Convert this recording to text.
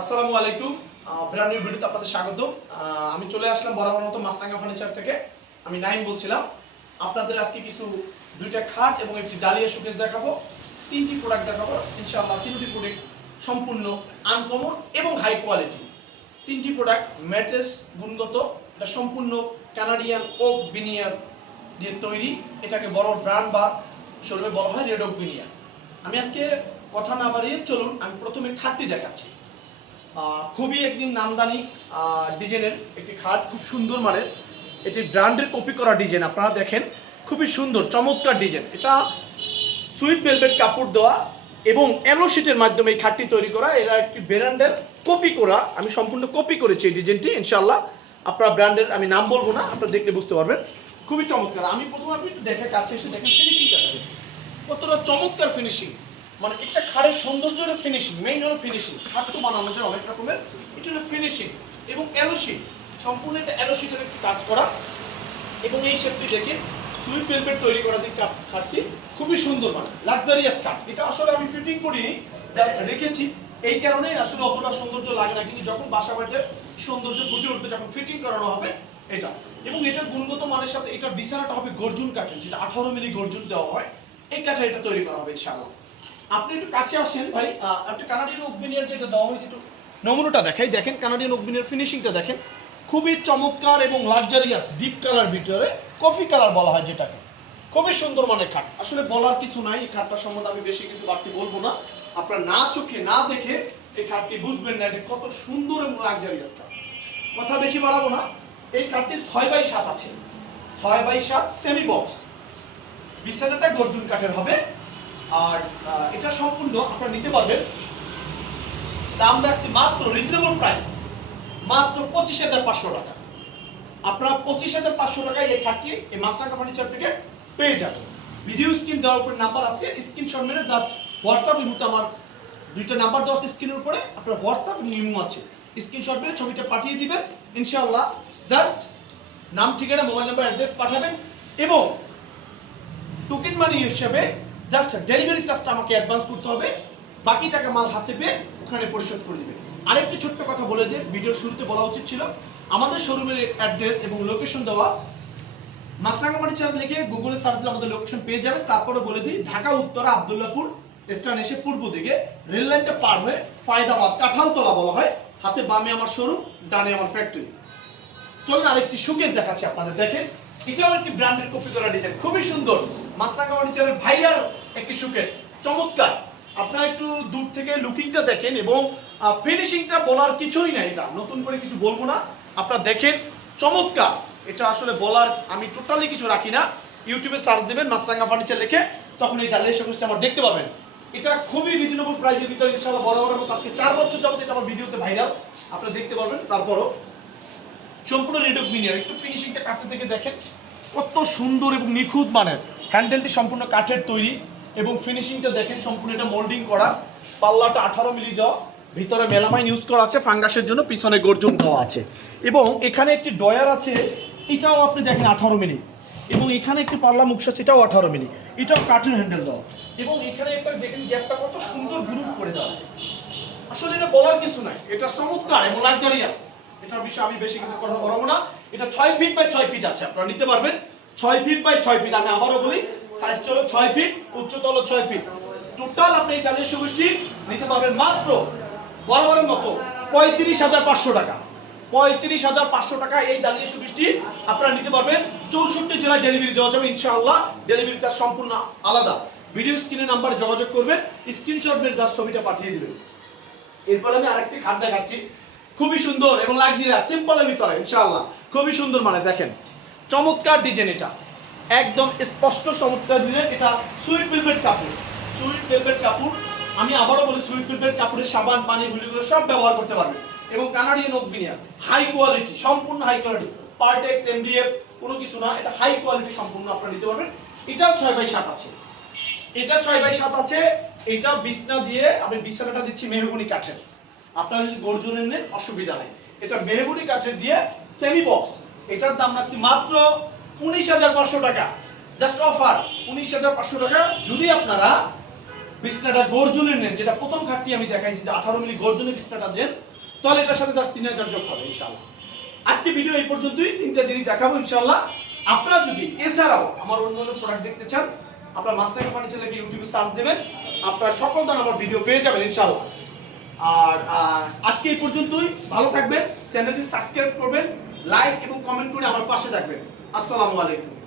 আসসালামু আলাইকুম। Brand new ভিডিওতে আপনাদের স্বাগত। আমি চলে আসলাম বরাবর মতো মাছরাঙ্গা ফার্নিচার থেকে। আমি নাইম বলছিলাম। আপনাদের আজকে কিছু দুইটা খাট এবং একটি ডালিয়া শোকেস দেখাবো। তিনটি প্রোডাক্ট দেখাবো ইনশাআল্লাহ। তিনটি প্রোডাক্ট সম্পূর্ণ আনকমন এবং হাই কোয়ালিটি। তিনটি প্রোডাক্ট ম্যাট্রেস গুণগত, এটা সম্পূর্ণ কানাডিয়ান ওক ভিনিয়ার দিয়ে তৈরি। এটাকে বড় ব্র্যান্ড বা শোরুমে বলা হয় রেড ওক ভিনিয়ার। আমি আজকে কথা না বাড়িয়ে চলুন আমি প্রথমে খাটটি দেখাচ্ছি। খুবই একদিন নামদানি ডিজাইনের একটি খাট, খুব সুন্দর মানের। এটি ব্র্যান্ডের কপি করা ডিজাইন, আপনারা দেখেন খুবই সুন্দর চমৎকার ডিজাইন। এটা সুইট ভেলভেট কাপড় দেওয়া এবং এলো শিটের মাধ্যমে এই খাটটি তৈরি করা। এরা একটি ব্র্যান্ডের কপি করা, আমি সম্পূর্ণ কপি করেছি এই ডিজাইনটি। ইনশাআল্লাহ আপনারা ব্র্যান্ডের আমি নাম বলবো না, আপনারা দেখলে বুঝতে পারবেন। খুবই চমৎকার। আমি প্রথমে আপনি একটু দেখে কাছে এসে দেখেন ফিনিশিংটা দেখেন কতটা চমৎকার ফিনিশিং। মানে একটা খাটের সৌন্দর্য হলো ফিনিশিং, মেইন হলো ফিনিশিং। খাট তো বানানো যায় অনেক রকমের, এটা হলো ফিনিশিং এবং এলোশি, সম্পূর্ণ একটা এলোশিটের একটি কাজ করা। এবং এই শেপটি দেখে সুইট ভেলভেট তৈরি করা যে খাটটি খুবই সুন্দর, মানে লাক্সারিয়াস খাট। এটা আসলে আমি ফিটিং করিনি, জাস্ট রেখেছি। এই কারণে আসলে অতটা সৌন্দর্য লাগে না, কিন্তু যখন বাসা বাড়িতে সৌন্দর্য ফুটে উঠবে যখন ফিটিং করানো হবে এটা। এবং এটার গুণগত মানের সাথে এটার বিছানাটা হবে গর্জুন কাঠের, যেটা 18 মিলি গর্জুন দেওয়া হয়, এই কাঠে এটা তৈরি করা হবে ইনশাআল্লাহ। আপনি একটু কাছে আসেন ভাই, একটা কানাডিয়ান ওক ভিনিয়ার যেটা দেওয়া হয়েছে একটু নমুনাটা দেখাই। দেখেন কানাডিয়ান ওক ভিনিয়ার ফিনিশিংটা দেখেন, খুবই চমৎকার এবং লাক্সারিয়াস ডিপ কালার ভিতরে কফি কালার বলা হয় যেটাকে। খুবই সুন্দর মানের খাট, আসলে বলার কিছু নাই। এই খাটটা সম্বন্ধে আমি বেশি কিছু বাড়তি বলবো না, আপনারা না চোখে না দেখে এই খাটটি বুঝবেন না এটা কত সুন্দর এবং লাক্সারিয়াস খাট। কথা বেশি বাড়াবো না। এই খাটটি 6x7 আছে, 6x7 সেমি বক্স। বিছানাটা গর্জুন কাঠের হবে। আর এটা সম্পূর্ণ আপনারা নিতে পারবেন, দাম রাখছি মাত্র রিজনেবল প্রাইস, মাত্র 25,500 টাকা। আপনারা 25,500 টাকায় এই খাটটি এই মাছরাঙ্গা ফার্নিচার থেকে পেয়ে যাবেন। ভিডিও স্ক্রিন দেওয়ার উপরে নাম্বার আছে, স্ক্রিনশট মেরে জাস্ট হোয়াটসঅ্যাপ ইমোতে আমার দুইটা নাম্বার দেওয়া আছে স্ক্রিনের উপরে, আপনার হোয়াটসঅ্যাপ এবং ইমো আছে, স্ক্রিনশট মেরে ছবিটা পাঠিয়ে দিবেন। ইনশাআল্লাহ জাস্ট নাম, ঠিকানা, মোবাইল নাম্বার, অ্যাড্রেস পাঠাবেন এবং টোকেন মানি হিসেবে জাস্ট ডেলিভারি চার্জটা আমাকে অ্যাডভান্স করতে হবে, বাকি টাকা মাল হাতে পেয়ে ওখানে পরিশোধ করে দিবেন। আরেকটি ছোট্ট কথা বলে দিই, ভিডিওর শুরুতে বলা উচিত ছিল, আমাদের শোরুমের অ্যাড্রেস এবং লোকেশন দেওয়া মাছরাঙ্গা ফার্নিচার লিখে গুগলে সার্চ দিলে আমাদের লোকেশন পেয়ে যাবেন। তারপরে বলে দিই, ঢাকা উত্তরা আব্দুল্লাহপুর স্টেশন এসে পূর্ব দিকে রেল লাইনটা পার হয়ে ফায়দাবাদ কাঁঠালতলা বলা হয়, হাতে বামে আমার শোরুম, ডানে আমার ফ্যাক্টরি। চলুন আরেকটি শোকেস দেখাচ্ছি আপনাদের, দেখেন এটাও একটি ব্র্যান্ডের কপি করা ডিজাইন, খুবই সুন্দর। মাছরাঙ্গা ফার্নিচারের ভাইরাল একটি শোকেস, চমৎকার। আপনারা একটু দূর থেকে লুকিংটা দেখেন এবং ফিনিশিংটা বলার কিছুই নাই, এটা নতুন করে কিছু বলবো না, আপনারা দেখেন চমৎকার। এটা আসলে বলার আমি টোটালি কিছু রাখি না। ইউটিউবে সার্চ দেবেন মাছরাঙ্গা ফার্নিচার লিখে, তখন এই ডালিয়া শোকেসটা আমার দেখতে পাবেন। এটা খুবই রিজনেবল প্রাইসের ভিতরে ইনশাআল্লাহ বরাবরের মতো আজকে 4 বছর যাবত এটা আমার ভিডিওতে ভাইরাল, আপনারা দেখতে পারবেন। তারপরও সম্পূর্ণ রেড ওক ভিনিয়ার, একটু ফিনিশিংটা কাছে থেকে দেখেন কত সুন্দর এবং নিখুঁত মানের। হ্যান্ডেলটি সম্পূর্ণ কাঠের তৈরি এবং ফিনিশিংটা দেখেন সম্পূর্ণ এটা মোল্ডিং করা, পাল্লাটা 18 মিলি দেওয়া, ভিতরে মেলামাইন ইউজ করা আছে ফাঙ্গাসের জন্য, পিছনে গর্জন দেওয়া আছে এবং এখানে একটি ডয়ার আছে, এটাও আপনি দেখেন 18 মিলি, এবং এখানে একটি পাল্লা মুখ আছে, এটাও 18 মিলি, এটাও কাঠের হ্যান্ডেল দেওয়া এবং এখানে একটা দেখেন গ্যাপটা কত সুন্দর গ্রুপ করে দেওয়া। আসলে এটা বলার কিছু নাই, এটা চমৎকার এবং লাক্সারিয়াস। এটার বিষয়ে আমি বেশি কিছু কথা বলবো না। এটা 6 ফিট বাই 6 ফিট আছে, আপনারা নিতে পারবেন 6 ফিট বাই 6 ফিট। আমি আবারও বলি, সাইজ হলো 6 ফিট, উচ্চতা হলো 6 ফিট। টোটাল আপনি এই ডালিয়া শোকেসটি নিতে পারবেন মাত্র বরাবরের মতো 35,500 টাকা। 35,500 টাকা এই ডালিয়া শোকেসটি আপনারা নিতে পারবেন। 64 জেলায় ডেলিভারি দেওয়া যাবে ইনশাআল্লাহ, ডেলিভারি চার্জ সম্পূর্ণ আলাদা। ভিডিও স্ক্রিনে নাম্বারে যোগাযোগ করবেন, স্ক্রিনশট মেরে জাস্ট ছবিটা পাঠিয়ে দিবেন। এরপর আমি আরেকটি খাট দেখাচ্ছি, খুবই সুন্দর এবং লাক্সারিয়াস, সিম্পলের ভিতরে ইনশাআল্লাহ খুবই সুন্দর। মানে দেখেন চমৎকার ডিজাইন, এটা একদম স্পষ্ট চমৎকার ডিজাইন। এটা সুইট ভেলভেট কাপড়, সুইট ভেলভেট কাপড়। আমি আবারও বলি, সুইট ভেলভেট কাপড়ের সাবান, পানি, গুলিগুলো সব ব্যবহার করতে পারবেন এবং Canadian oak veneer, high quality, সম্পূর্ণ হাই কোয়ালিটি, পার্টেক্স, এমডিএফ কোনো কিছু না, এটা হাই কোয়ালিটি সম্পূর্ণ আপনারা নিতে পারবেন। এটাও 6x7 আছে, এটা 6x7 আছে। এটা বিছনা দিয়ে আমি বিছানাটা দিচ্ছি মেহগনি কাঠের, আপনারা যদি গর্জনের নেন অসুবিধা নেই। এটা মেহগনি কাঠের দিয়ে সেমি বক্স, এটার দাম রাখছি মাত্র 19,500 টাকা, জাস্ট অফার 19,500 টাকা। যদি আপনারা বিছনাটা গর্জনের নেন, যেটা প্রথম খাটটি আমি দেখাইছি যে 18 মিলি গর্জনের বিছনাটা দেন, তাহলে এটার সাথে জাস্ট 3000 যোগ হবে ইনশাআল্লাহ। আজকে ভিডিও এই পর্যন্তই, তিনটা জিনিস দেখাবো ইনশাআল্লাহ। আপনারা যদি এছাড়াও আমার অন্যান্য প্রোডাক্ট দেখতে চান, আপনারা মাছরাঙা ফার্নিচার লিখে ইউটিউবে সার্চ দিবেন, আপনারা সকল ধরনের আমার ভিডিও পেয়ে যাবেন ইনশাআল্লাহ। আর আজকে এই পর্যন্তই, ভালো থাকবেন, চ্যানেলটি সাবস্ক্রাইব করবেন, লাইক এবং কমেন্ট করে আমার পাশে থাকবেন। আসসালামু আলাইকুম।